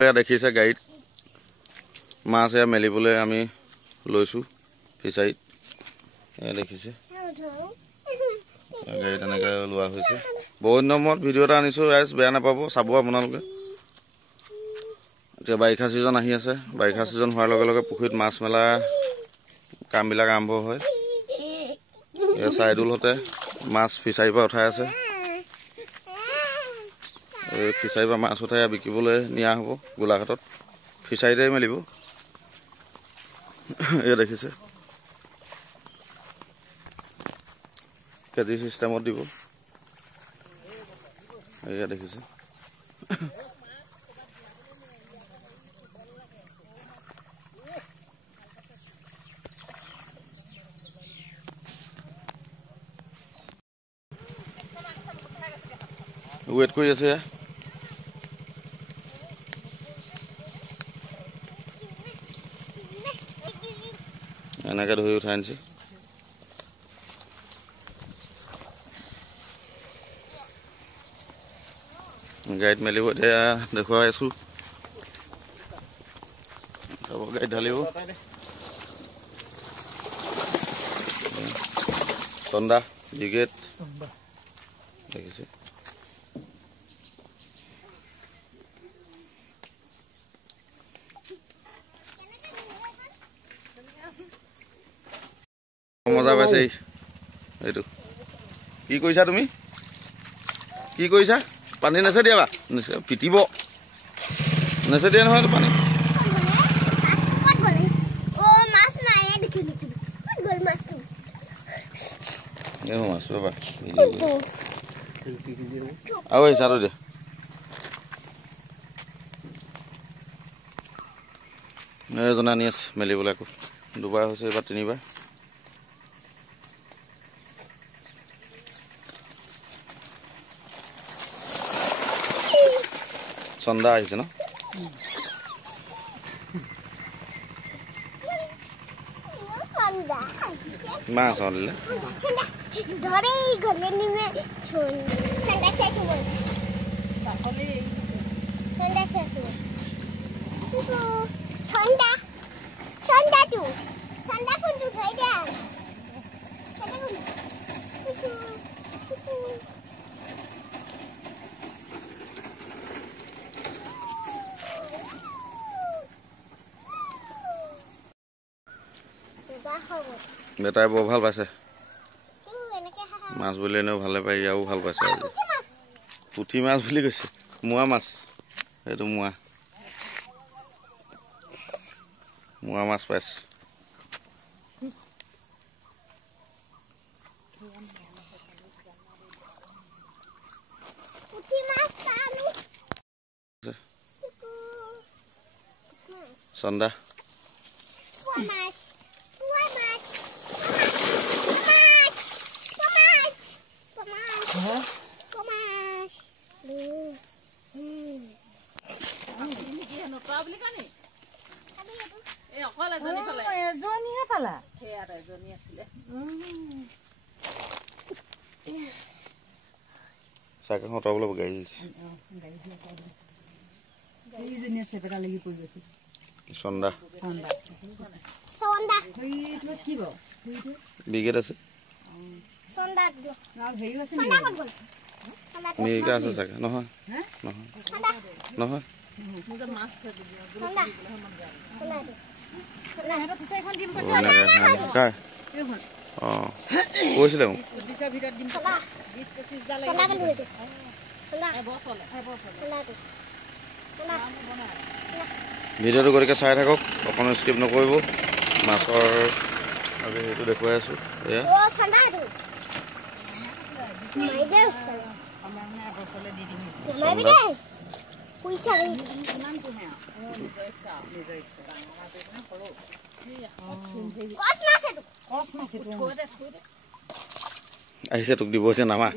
দেখিছে গাড়ীত মাছ এয়া মেলিবলৈ আমি লৈছোঁ ফিচাৰীত দেখিছে গাড়ীত এনেকৈ লোৱা হৈছে বহুত নম্বৰত ভিডিঅ' এটা আনিছোঁ ৰাইজ বেয়া নাপাব চাব আপোনালোকে এতিয়া বাৰিষা ছিজন আহি আছে বাৰিষা ছিজন হোৱাৰ লগে লগে পুখুৰীত মাছ মেলা কামবিলাক আৰম্ভ হয় এয়া চাইদুলহঁতে মাছ ফিচাৰীৰ পৰা উঠাই আছে এই ফিচাৰীৰ পৰা মাছ উঠাই বিকিবলৈ নিয়া হ'ব গোলাঘাটত ফিচাৰীতে মেলিব এয়া দেখিছে কেজি চিষ্টেমত দিব এয়া দেখিছে ৱেট কৰি আছে এনেকৈ ধৰি উঠাই আনিছে গাড়ীত মেলিব এতিয়া দেখুৱাই আছোঁ চাব গাড়ীত ঢালিব চন্দা ব্ৰিগেড দেখিছে মজা পাইছে এইটো কি কৰিছা তুমি কি কৰিছা পানী নেচেদিয়াবা পিটিব নেচেদিয়া নহয় পানী মাছ ৰবা আৰু চাটো দে এজনে আনি আছে মেলিবলৈ আকৌ দুবাৰ হৈছে এইবাৰ তিনিবাৰ চন্দা আহিছে ন মাছ আনিলে বেটাই বৰ ভাল পাইছে মাছ বুলি এনেও ভালে পাই ইয়াও ভাল পাইছে পুঠি মাছ বুলি কৈছে মোৱা মাছ এইটো মোৱা মাছ পাইছে চন্দা চাকে হটাবলৈ গাড়ী চন্দা ব্ৰিগেড আছে মিৰিকা আছে চাগে নহয় নহয় অঁ কৈছিলে মোক ভিডিঅ'টো গতিকে চাই থাকক অকণো স্কিপ নকৰিব মাছৰ আজি সেইটো দেখুৱাই আছোঁ এয়া আহিছে তোক দিব এতিয়া নামা